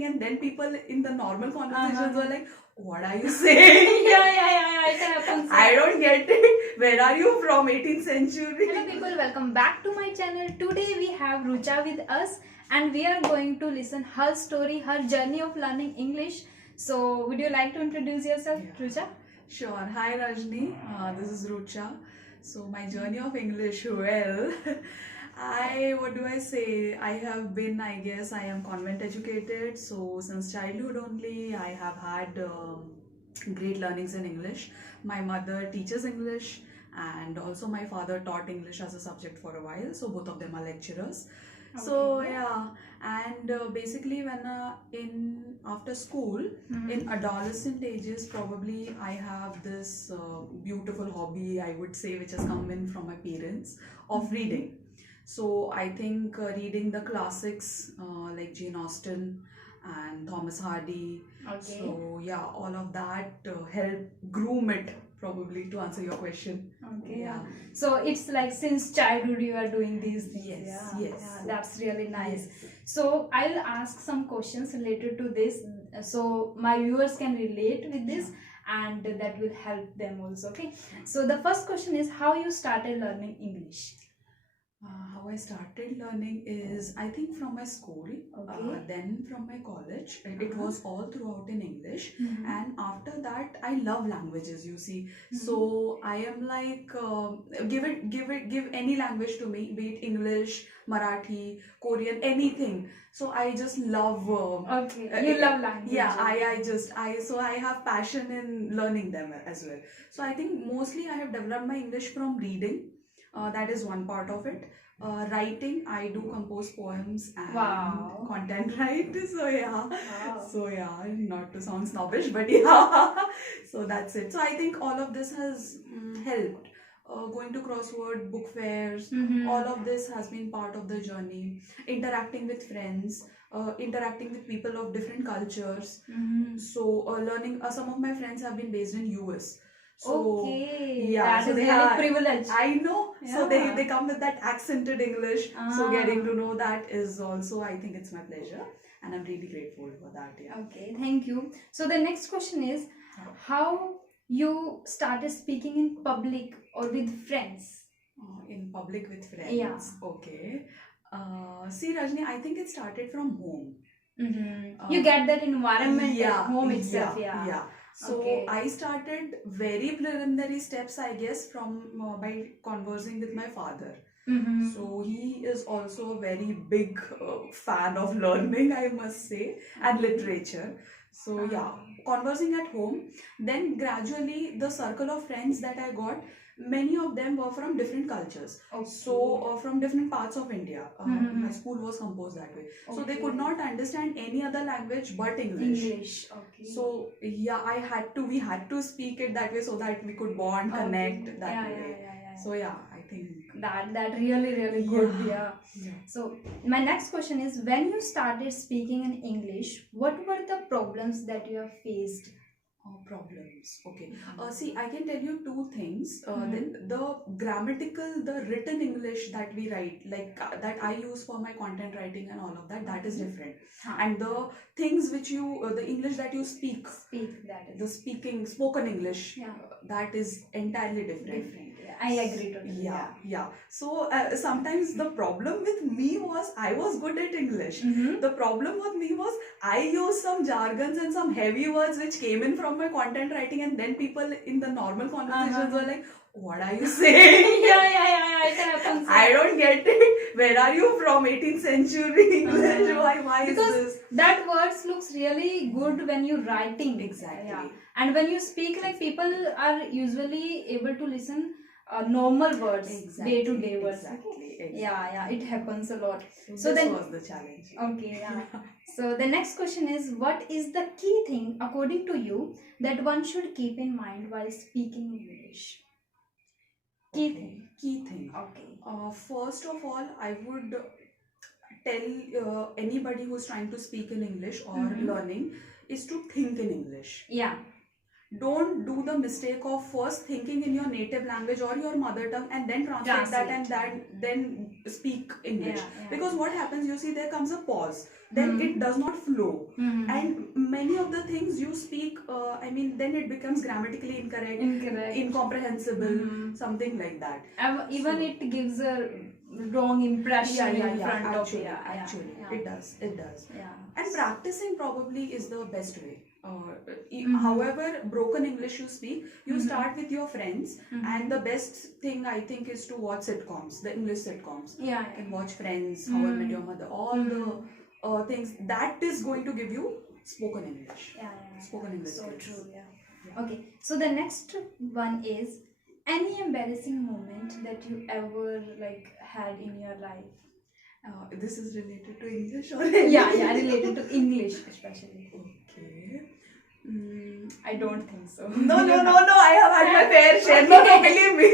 writing, and then people in the normal conversations were like, what are you saying? Yeah, it happens. I don't get it. Where are you from? 18th century? Hello people, welcome back to my channel. Today we have Rucha with us and we are going to listen her story, her journey of learning English. So would you like to introduce yourself, Rucha? Sure. Hi Rajni, this is Rucha. So my journey of English, well, what do I say? I have been, I guess, I am convent educated. So since childhood only, I have had great learnings in English. My mother teaches English, and also my father taught English as a subject for a while. So both of them are lecturers. So yeah, and basically when in after school, in adolescent ages, probably I have this beautiful hobby, I would say, which has come in from my parents, of reading. So I think reading the classics like Jane Austen and Thomas Hardy. So yeah, all of that helped groom it, probably, to answer your question. Okay. Yeah. So it's like since childhood you are doing these things. Yes. Yeah, that's really nice. So I'll ask some questions related to this, so my viewers can relate with this, and that will help them also. Okay. So the first question is how you started learning English. How I started learning is, I think, from my school, then from my college. It was all throughout in English, and after that, I love languages. You see, so I am like, give any language to me, be it English, Marathi, Korean, anything. So I just love. You love language. Yeah, so I have passion in learning them as well. So I think mostly I have developed my English from reading. That is one part of it. Writing, I do compose poems and content write. So yeah, not to sound snobbish, but yeah. So that's it. So I think all of this has helped. Going to crossword, book fairs, all of this has been part of the journey. Interacting with friends, interacting with people of different cultures. So learning. Some of my friends have been based in US. So, that is really privilege. I know. Yeah. So they come with that accented English. So getting to know that is also, I think, it's my pleasure, and I'm really grateful for that. Yeah. Okay, thank you. So the next question is how you started speaking in public or with friends. In public with friends. Yeah. Okay. See, Rajni, I think it started from home. You get that environment at home itself. Yeah. So I started very preliminary steps, I guess, from by conversing with my father. So he is also a very big fan of learning, I must say, and literature. So yeah, conversing at home. Then gradually the circle of friends that I got, many of them were from different cultures. So from different parts of India. My school was composed that way. So they could not understand any other language but English. So yeah, we had to speak it that way so that we could bond, connect that way. So yeah, I think that really good. Yeah. So my next question is, when you started speaking in English, what were the problems that you have faced? Problems. Okay. See, I can tell you two things. The grammatical, the written English that we write, like that I use for my content writing and all of that, that is different. And the things which the English that you speak, that is the spoken English, that is entirely different. I agree totally. Yeah. So sometimes the problem with me was I was good at English. The problem with me was I used some jargons and some heavy words which came in from my content writing, and then people in the normal conversations were like, what are you saying? It happens. I don't get it. Where are you from? 18th century English? Why is this? That words looks really good when you're writing. Exactly. And when you speak, like, people are usually able to listen normal words, day-to-day words. Exactly. Yeah, it happens a lot. So this was the challenge. Okay, So the next question is, what is the key thing, according to you, that one should keep in mind while speaking English? Key thing. Okay. First of all, I would tell anybody who's trying to speak in English or learning is to think in English. Yeah. don't do the mistake of first thinking in your native language or your mother tongue and then translate that and then speak English. Because what happens, you see, there comes a pause, then it does not flow, and many of the things you speak, I mean, then it becomes grammatically incorrect, incomprehensible, something like that. Even it gives a wrong impression in front actually, of you. Actually, it does. Yeah. And practicing probably is the best way. However broken English you speak, you start with your friends, and the best thing I think is to watch sitcoms, the English sitcoms. You can watch Friends, How I Met Your Mother, all the things that is going to give you spoken English. Spoken English. So true. Okay, so the next one is, any embarrassing moment that you ever like had in your life? This is related to English or related to English especially. Okay. I don't think so. No, I have had my fair share. No, believe me.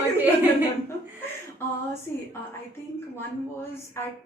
Okay. See, I think one was at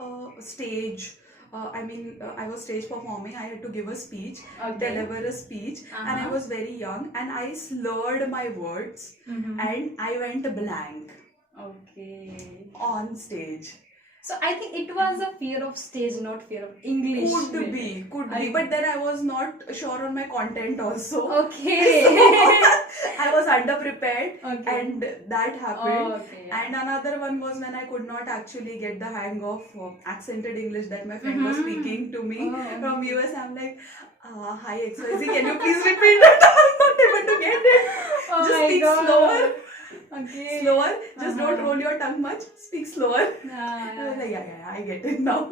a stage. I was stage performing. I had to give a speech, deliver a speech, and I was very young, and I slurred my words, and I went blank. Okay. On stage. So I think it was a fear of stage, not fear of English. Could be. But then I was not sure on my content also. Okay. So I was underprepared, and that happened. And another one was when I could not actually get the hang of accented English that my friend was speaking to me from US. I'm like, hi XYZ, can you please repeat that? I'm not able to get it. Just speak slower. Slower. Just don't roll your tongue much. Speak slower. I was like, I get it now.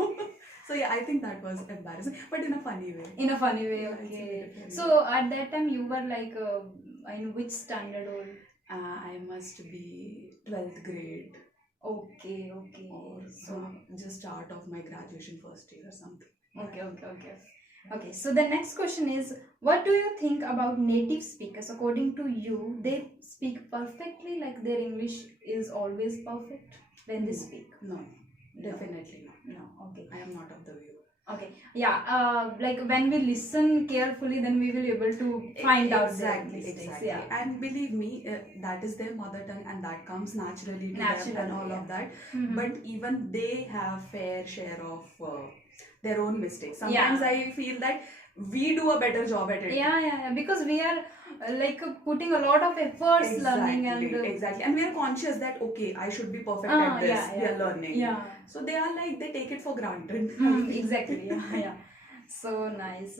So I think that was embarrassing, but in a funny way. In a funny way, okay. So at that time you were like, in which standard old? I must be 12th grade. Okay. Or so just start of my graduation first year or something. Okay, so the next question is, what do you think about native speakers? According to you, they speak perfectly, like their English is always perfect when they speak? No, definitely not. No, okay. I am not of the view. Okay, like when we listen carefully, then we will be able to find out exactly. And believe me, that is their mother tongue, and that comes naturally to them and all of that. But even they have fair share of their own mistakes. Sometimes I feel that we do a better job at it. Because we are like putting a lot of efforts learning, and and we are conscious that okay, I should be perfect at this. We are learning. So they are like, they take it for granted. Exactly. So nice.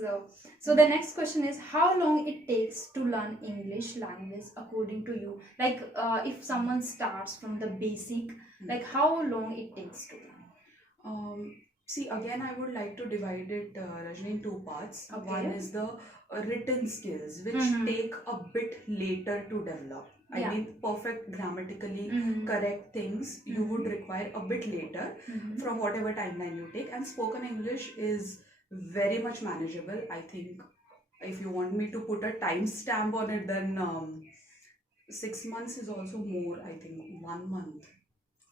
So the next question is, how long it takes to learn English language according to you? Like if someone starts from the basic, like how long it takes to learn? See, again, I would like to divide it, Rajni, in two parts. One is the written skills, which take a bit later to develop. I mean, perfect grammatically correct things you would require a bit later from whatever timeline you take. And spoken English is very much manageable. I think if you want me to put a time stamp on it, then 6 months is also more. I think 1 month.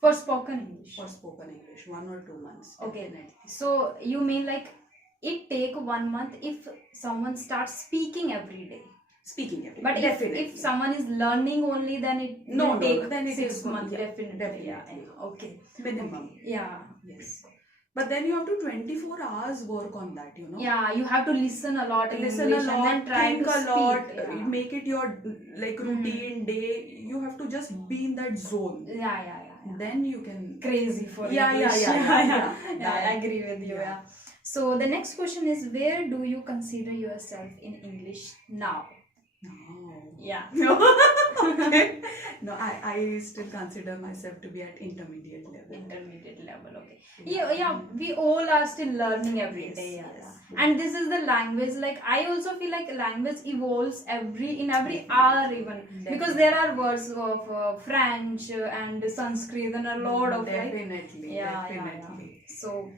For spoken English? For spoken English, 1 or 2 months. Okay. Definitely. So you mean like it take 1 month if someone starts speaking every day? Speaking every day. But if someone is learning only, then it will take then it 6 months. Definitely. Okay. Minimum. Yes. But then you have to 24 hours work on that, you know. You have to listen a lot in English, and then try think to a lot, speak. make it your like routine day. You have to just be in that zone. Then you can crazy for English. I agree with you. So the next question is, where do you consider yourself in English now? Okay. No, I still consider myself to be at intermediate level. Okay. We all are still learning every day. And this is the language. Like I also feel like language evolves in every hour even. Because there are words of French and Sanskrit and a lot of definitely. So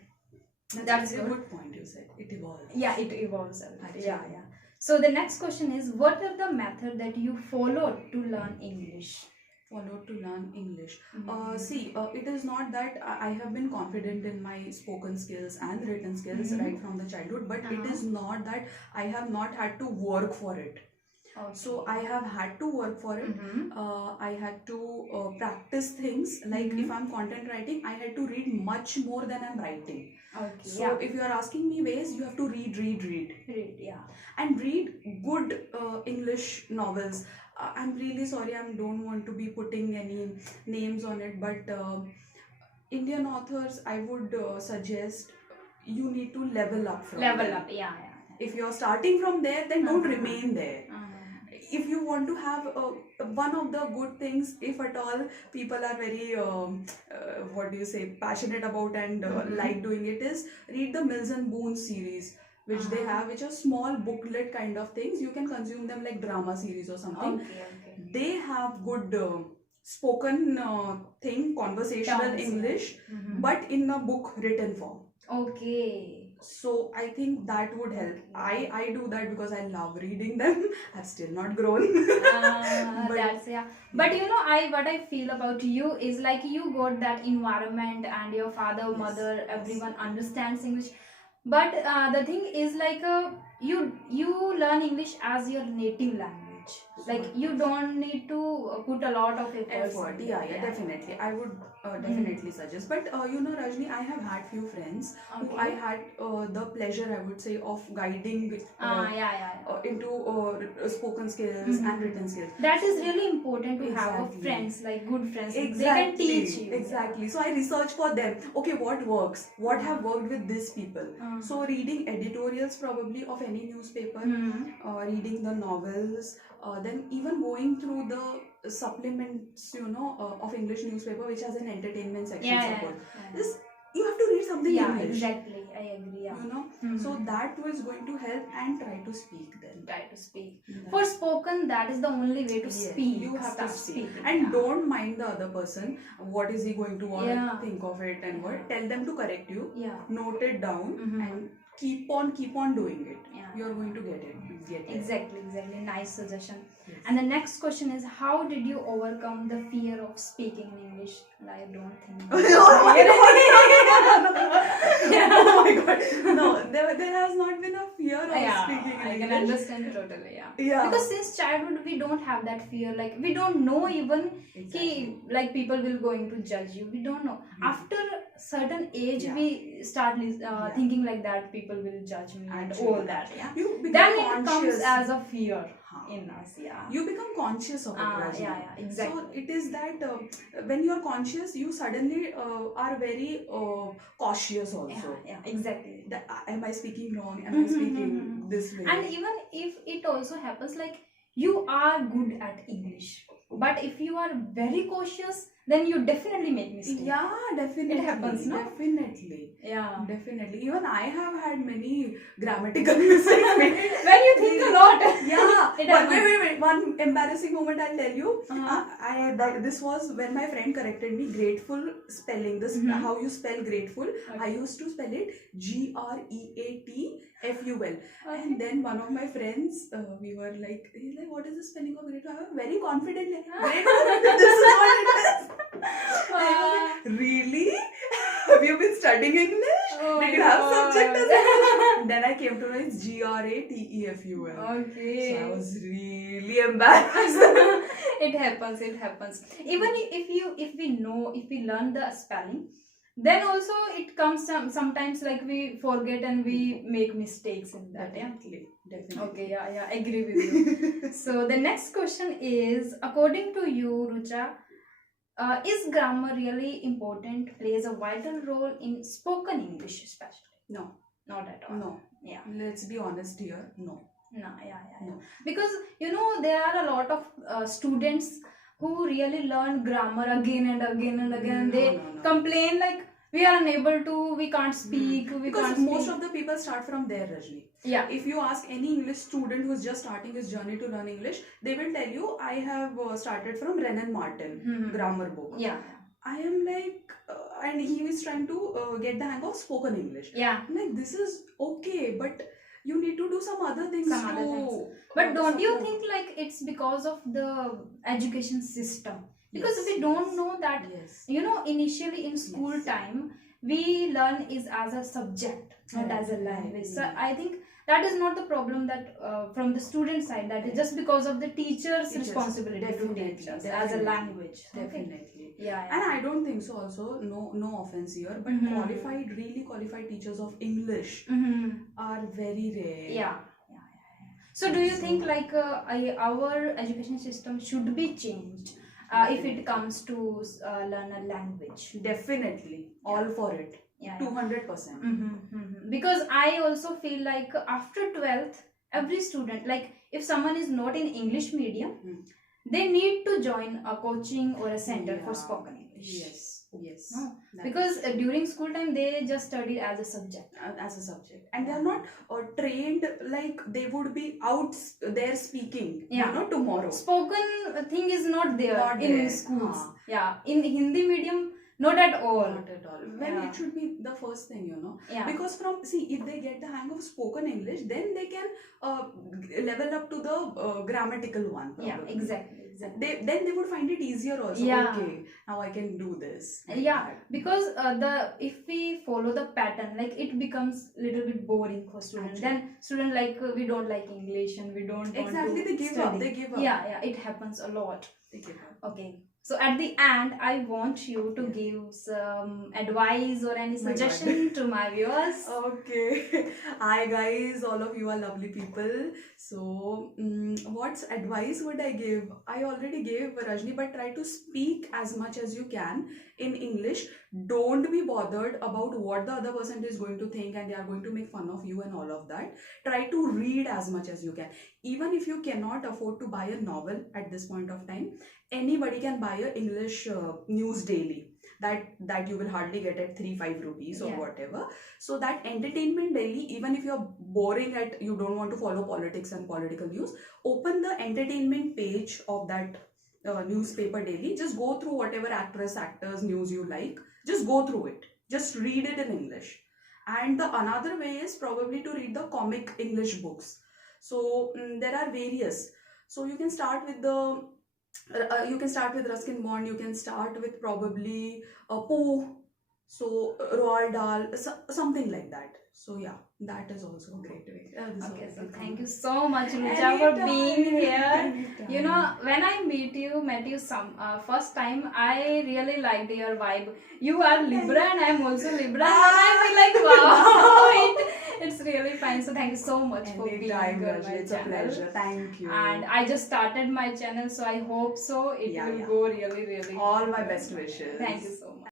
that's a good point you said. It evolves. It evolves. So the next question is, what are the methods that you followed to learn English? See, it is not that I have been confident in my spoken skills and written skills right from the childhood, but it is not that I have not had to work for it. So I have had to work for it. I had to practice things. Like if I'm content writing, I had to read much more than I'm writing. Okay. So if you are asking me ways, you have to read. Read, yeah. And read good English novels. I'm really sorry, I don't want to be putting any names on it, but Indian authors, I would suggest you need to level up from Level them. up, yeah. If you're starting from there, then don't remain there. If you want to have one of the good things, if at all people are very what do you say, passionate about and like doing it, is read the Mills and Boone series, which they have, which are small booklet kind of things. You can consume them like drama series or something. Okay. They have good spoken conversational Terms, yeah. English, but in a book written form. Okay. So I think that would help. I do that because I love reading them. I've still not grown. But That's, yeah. But you know, what I feel about you is like you got that environment, and your father, mother, everyone understands English. But the thing is like you learn English as your native language. Like you don't need to put a lot of effort. Yeah, definitely. I would definitely suggest. But you know, Rajni, I have had few friends who I had the pleasure, I would say, of guiding into spoken skills and written skills. That is really important to have friends, like good friends. Exactly. They can teach you. Exactly. So I research for them. Okay, what works? What have worked with these people? So reading editorials probably of any newspaper, reading the novels, then even going through the supplements, of English newspaper, which has an entertainment section support. This, you have to read something English. Exactly. I agree. Yeah. So that was going to help, and try to speak then. Try to speak. For spoken, that is the only way to speak. You have to speak. Speaking, and don't mind the other person. What is he going to want to think of it and what? Tell them to correct you. Note it down and keep on doing it. You're going to get it. Exactly. Nice suggestion. Yes. And the next question is, how did you overcome the fear of speaking in English? I don't think. Oh my god. No, there has not been a fear of speaking in English. I can understand totally. Yeah. Because since childhood we don't have that fear. Like we don't know even like people will going to judge you. We don't know. After certain age we start thinking like that people will judge me and all that. You become then conscious. It comes as a fear in us. You become conscious of it. Exactly. So it is that when you are conscious, you suddenly are very cautious also. Exactly. Am I speaking wrong? Am I speaking this way? And even if it also happens, like you are good at English, but if you are very cautious, then you definitely make mistakes. Yeah, definitely. It happens, no? Definitely. Yeah. Definitely. Even I have had many grammatical mistakes made. When you think a lot. Yeah. It happens. Wait. One embarrassing moment I'll tell you. This was when my friend corrected me. Grateful spelling. This how you spell grateful. I used to spell it GREATFUL. And then one of my friends, we were like, he's like, what is the spelling of grateful? I was very confidently, grateful. This is what it is. I was like, really? Have you been studying English? Did you have subject as well? Then I came to know it's GRATEFUL. Okay. So I was really embarrassed. It happens. Even if we learn the spelling, then also it comes sometimes like we forget and we make mistakes in that. Definitely. Okay, I agree with you. So the next question is, according to you, Rucha, is grammar really important, plays a vital role in spoken English especially? No. Not at all. No. Yeah. Let's be honest here. No. No. Because there are a lot of students who really learn grammar again and again. They complain like we are unable to, we can't speak, because most of the people start from there, Rajni. Yeah. If you ask any English student who is just starting his journey to learn English, they will tell you, I have started from Renan Martin grammar book. Yeah. I am like, and he was trying to get the hang of spoken English. Yeah. I'm like, this is okay, but you need to do some other things too. But don't you think like it's because of the education system? Because we don't know that, initially in school time, we learn is as a subject, not as a language. So I think that is not the problem that from the student side, that is just because of the teacher's Teachers, responsibility to definitely, teach us as a definitely, language. Okay. Definitely. Yeah, And I don't think so also, no offense here, but Mhm. really qualified teachers of English Mm-hmm. are very rare. Yeah. So do you So- think like our education system should be changed if it comes to learn a language? Definitely. All for it. Yeah. 200%. Because I also feel like after 12th, every student, like if someone is not in English medium, they need to join a coaching or a center for Yeah. spoken English. Yes. No, That because is- during school time they just studied as a subject. as a subject, and they are not trained like they would be out there speaking. Yeah. Tomorrow. Spoken thing is not there Not in there. schools. Yeah, in Hindi medium, not at all. Not at all. Well, Yeah. it should be the first thing, Yeah. because if they get the hang of spoken English, then they can level up to the grammatical one. Yeah, probably. exactly. Then they would find it easier also. Yeah. Okay, now I can do this. Yeah, because if we follow the pattern, like it becomes little bit boring for students. Actually. Then student like we don't like English and we don't Exactly, want to they give study. up. They give up. Yeah, it happens a lot. They give up. Okay, so at the end, I want you to give some advice or any My God. suggestion to my viewers. Okay. Hi guys, all of you are lovely people. So, what advice would I give? I already gave Rajni, but try to speak as much as you can in English. Don't be bothered about what the other person is going to think and they are going to make fun of you and all of that. Try to read as much as you can. Even if you cannot afford to buy a novel at this point of time, anybody can buy a English news daily. That you will hardly get at 3-5 rupees or Yeah. whatever. So that entertainment daily, even if you're boring at you don't want to follow politics and political news, open the entertainment page of that newspaper daily. Just go through whatever actors news you like. Just go through it. Just read it in English. And the another way is probably to read the comic English books. So there are various. So you can start with Ruskin Bond. You can start with probably Pooh. So Roald Dahl, something like that. So yeah, that is also a great way. Okay, so thank you so much, Rucha, for being here. You know, when I met you some first time, I really liked your vibe. You are Libra and I'm also Libra, and I feel like wow, it's really fine. So thank you so much for being Anytime, on Rajni, my it's a channel. pleasure. Thank you. And I just started my channel, so I hope so it Yeah, will yeah. go really, really. All my best wishes. Thank you so much.